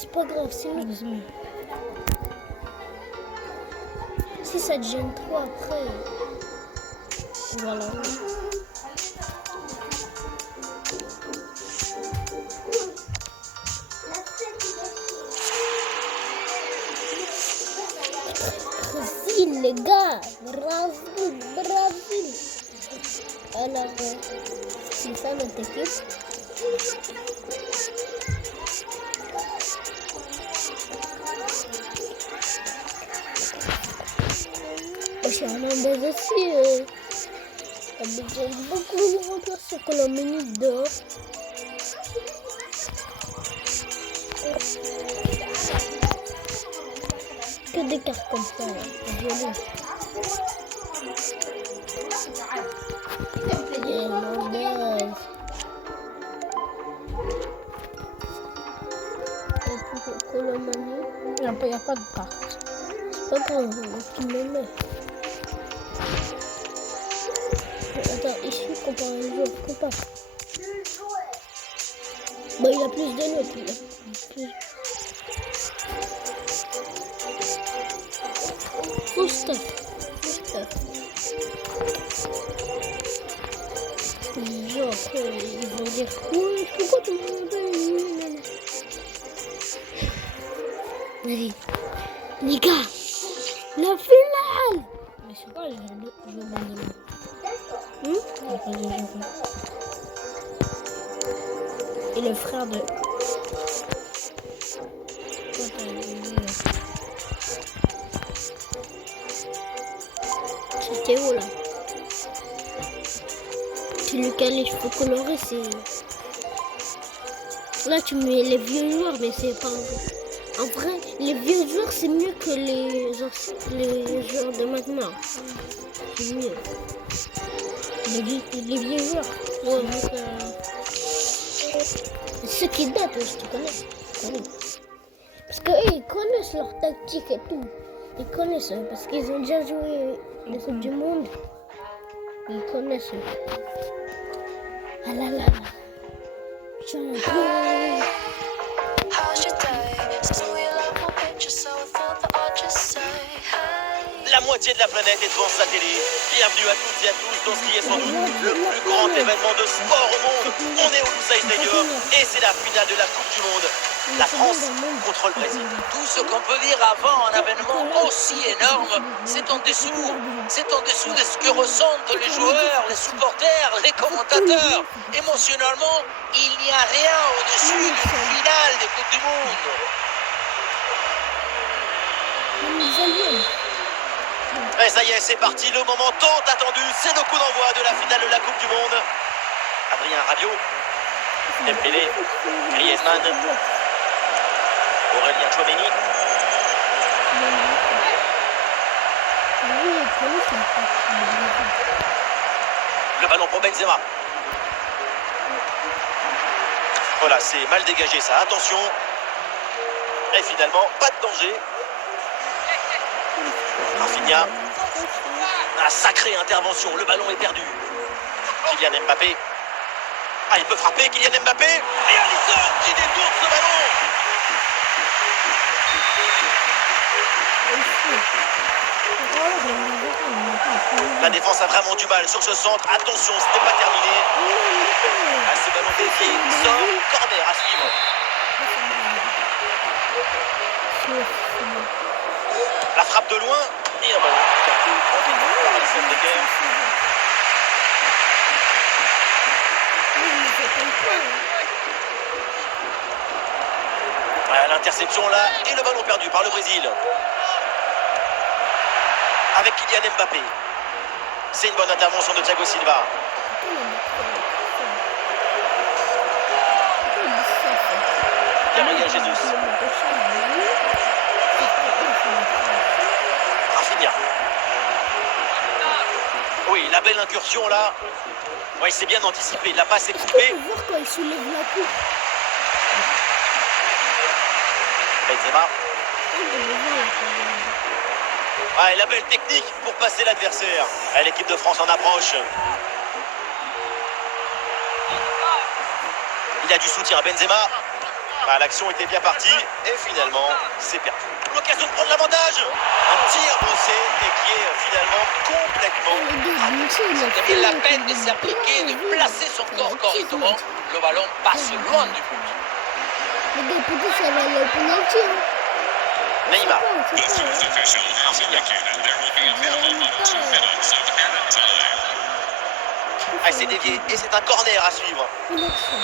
C'est pas grave, c'est mieux. Si ça te gêne trop après. Voilà. Brésil, les gars. Brésil. Alors, c'est ça notre équipe. Hernandez aussi, a besoin de beaucoup de remplaçants que la minute dehors. Que des cartes comme ça, violent. Hernandez. Et pour Colomani, Il n'y a pas de carte. c'est pas grave, tu me mets. Attends, ici, compare un joueur, compare. Bah, il a plus de notes, il a plus. Foster. Genre, ils vont dire, ouais, pourquoi tu m'as donné? Allez, les gars, la finale! Mais je sais pas, je vais demander. Et le frère de... C'est Théo là. C'est Lucas les cheveux colorés, c'est... Là tu mets les vieux joueurs, mais c'est pas... En vrai, les vieux joueurs c'est mieux que les joueurs de maintenant. C'est mieux. Les vieux joueurs. Ouais. Ceux qui datent, je te connais. Parce qu'eux, ils connaissent leur tactique et tout. Ils connaissent, parce qu'ils ont déjà joué les Coupes du Monde. Ils connaissent. Ah là là là. Champion. La moitié de la planète est devant sa télé. Bienvenue à toutes et à tous dans ce qui est sans doute le plus grand événement de sport au monde. On est au Lusail Stadium et c'est la finale de la Coupe du Monde. La France contre le Brésil. Tout ce qu'on peut dire avant un événement aussi énorme, c'est en dessous. C'est en dessous de ce que ressentent les joueurs, les supporters, les commentateurs. Émotionnellement, il n'y a rien au-dessus d'une finale des Coupes du Monde. Et ça y est, c'est parti, le moment tant attendu, c'est le coup d'envoi de la finale de la Coupe du Monde. Adrien Rabiot, Dembélé, Griezmann, Aurélien Tchouaméni. Le ballon pour Benzema. Voilà, c'est mal dégagé ça, attention. Et finalement, pas de danger. Rafinha. Ah, sacrée intervention, le ballon est perdu. Kylian Mbappé. Ah, il peut frapper, Kylian Mbappé. Et Alisson qui détourne ce ballon. La défense a vraiment du mal sur ce centre. Attention, ce n'est pas terminé. Ah, ce ballon dévié, il sort. Corner à suivre. La frappe de loin. Et un ballon capté par Alisson Becker. Voilà, l'interception là. Et le ballon perdu par le Brésil. Avec Kylian Mbappé. C'est une bonne intervention de Thiago Silva. Gabriel Jesus. Rafinha. Oui, la belle incursion là. Oui, c'est bien anticipé. La passe est coupée. Tu peux voir quand il soulève la coupe. Benzema. Ah, et la belle technique pour passer l'adversaire. Ah, l'équipe de France en approche. Il a du soutien à Benzema. Ah, l'action était bien partie et finalement, c'est perdu. L'occasion de prendre l'avantage. Un tir brossé et qui est finalement complètement... C'était bien la peine de s'appliquer, de placer son corps correctement. Le ballon passe loin du but. Les gars, peut-être ça va aller au penalty. Hein. Neymar. C'est pas, Ah, c'est dévié et c'est un corner à suivre. une action.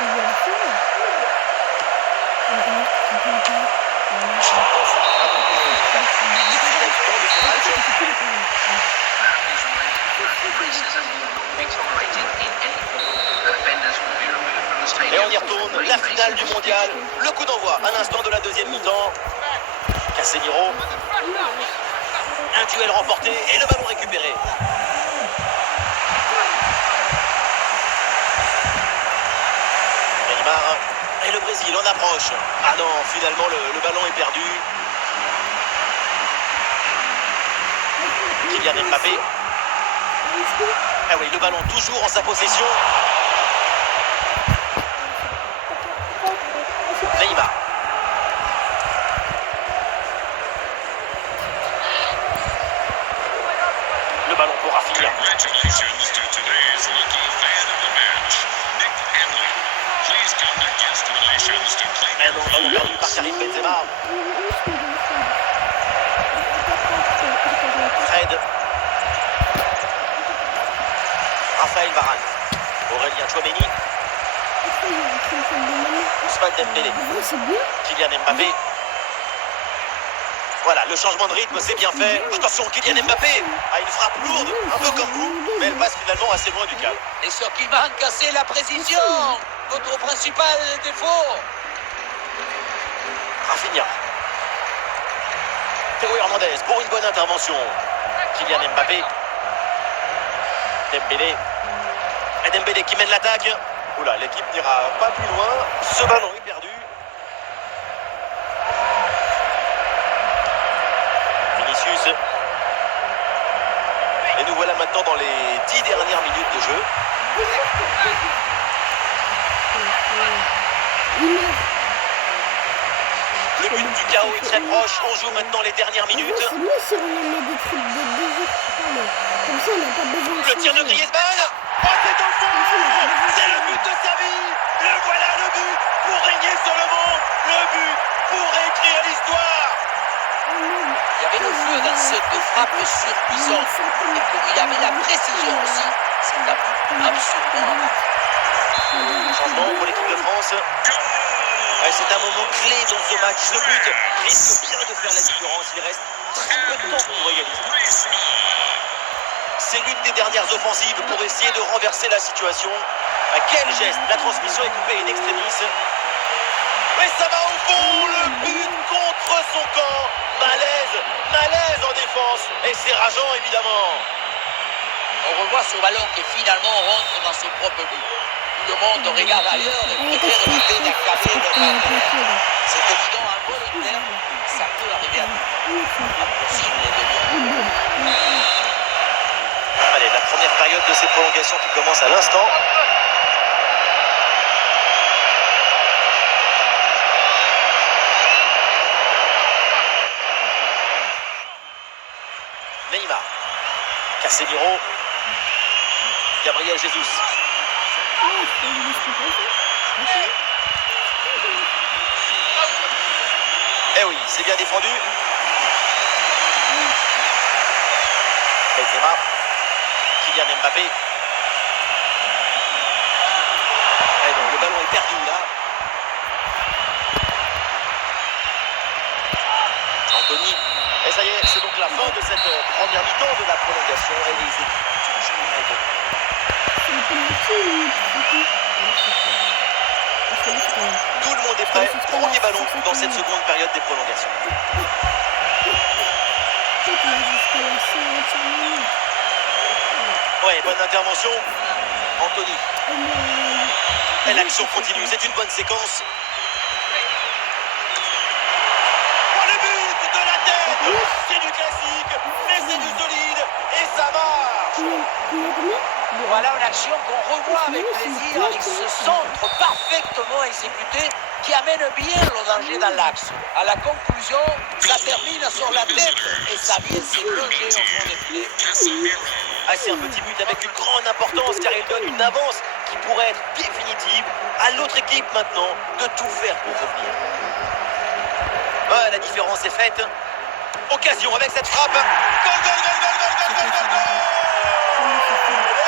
Une action. Je peux la faire. Et on y retourne, la finale du mondial, le coup d'envoi à l'instant de la deuxième mi-temps. Casemiro, un duel remporté et le ballon récupéré. Neymar et le Brésil en approche. Ah non, finalement le ballon est perdu. Kylian Mbappé. Ah oui, le ballon toujours en sa possession. Neymar. Le ballon pour Rafinha. Mais non, ballon perdu par Karim Benzema. Fred. Raphaël Varane. Aurélien Tchouaméni. Ousmane Dembélé. Kylian Mbappé. Voilà, le changement de rythme, c'est bien fait. Attention, Kylian Mbappé a une frappe lourde, un peu comme vous, mais elle passe finalement assez loin du cadre. Et ce qui manque, c'est la précision. Notre principal défaut. Rafinha. Théo Hernandez pour une bonne intervention. Kylian Mbappé. Dembélé. Et Dembélé qui mène l'attaque. Oula, l'équipe n'ira pas plus loin. Ce ballon est perdu. Vinicius. Et nous voilà maintenant dans les 10 dernières minutes de jeu. Le but du chaos est très proche. On joue maintenant les dernières minutes. C'est mieux si on met des trucs de deux jours. Comme ça, on n'a pas besoin de Le tir de changer. Griezmann. Oh, c'est au fond. C'est le but de sa vie. Le voilà, le but pour régner sur le monde. Le but pour écrire l'histoire. Il y avait le feu dans cette frappe surpuissante. Et comme il avait la précision aussi, c'est un but absolument. Changement pour l'équipe de France. Ouais, c'est un moment clé dans ce match. Le but risque bien de faire la différence. Il reste très peu de temps pour égaliser. C'est l'une des dernières offensives pour essayer de renverser la situation. À quel geste? La transmission est coupée in extremis. Mais ça va au fond. Le but contre son camp. Malaise en défense. Et c'est rageant évidemment. On revoit ce ballon qui finalement rentre dans son propre but. Tout le monde regarde ailleurs et préfère éviter d'accabler le partenaire. C'est évident, involontaire, ça peut arriver à tout. Impossible de dire. Allez, la première période de ces prolongations qui commence à l'instant. Neymar. Casemiro. Gabriel Jesus. Eh oui, c'est bien défendu. Benzema. Kylian Mbappé. Et donc le ballon est perdu là. Anthony. Et ça y est, c'est donc la fin de cette première mi-temps de la prolongation. Et les équipes toujours à deux. Tout le monde est prêt. Premier ballon dans cette seconde période des prolongations. Ouais, bonne intervention. Anthony. Et l'action continue. C'est une bonne séquence. Oh, le but de la tête. C'est du classique, mais c'est du solide. Et ça marche. Voilà une action qu'on revoit avec plaisir, avec ce centre parfait. parfaitement exécuté qui amène bien le danger dans l'axe. À la conclusion, ça termine sur la tête et ça vient se loger au fond des filets. Ah, c'est un petit but avec une grande importance car il donne une avance qui pourrait être définitive. À l'autre équipe maintenant de tout faire pour revenir. Ah, la différence est faite. Occasion avec cette frappe. Goal, goal, goal, goal, goal, goal, goal, goal, goal.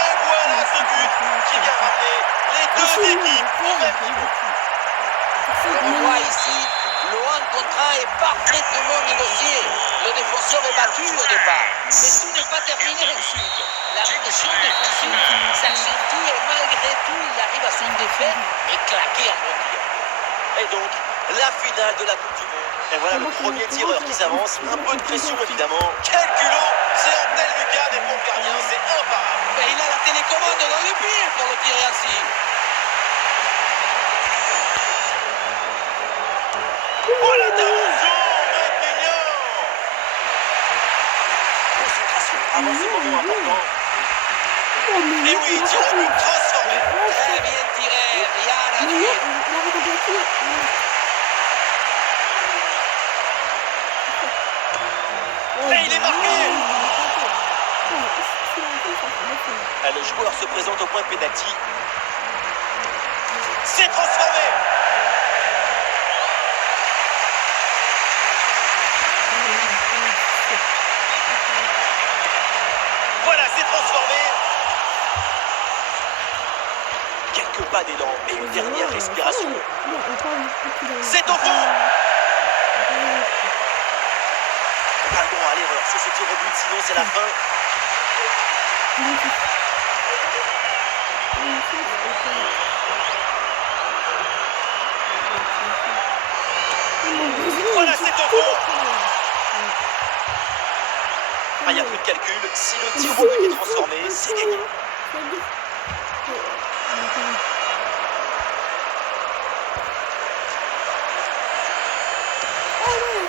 Et voilà ce but qui vient ramener les deux équipes au même niveau. On voit ici, le 1 contre 1 est parfaitement négocié. Le défenseur est battu au départ. Mais tout n'est pas terminé ensuite. La pression défensive s'accentue et malgré tout, il arrive à son défaite et claquer en bon tir. Et donc, la finale de la Coupe du Monde. Et voilà le premier tireur qui s'avance. Un peu de pression évidemment. Quel culot! C'est en pleine lucarne et pour le gardien, c'est imparable. Mais il a la télécommande dans le pied pour le tirer ainsi. Oh, l'intervention! Maignan! Concentration avant ce moment important. Et oui, tir au but transformé. Très bien tiré, rien à dire. Et il est marqué! Le joueur se présente au point de pénalty. C'est transformé! Voilà, c'est transformé! Quelques pas d'élan et une dernière respiration. C'est au fond! Pas le droit à l'erreur sur ce tir au but, sinon c'est la fin. Voilà, c'est au fond! Ah, il n'y a plus de calcul. Si le tir au but est transformé, c'est gagné.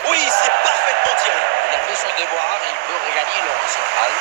Oui, c'est parfaitement tiré. Il a fait son devoir et il peut regagner le rang central.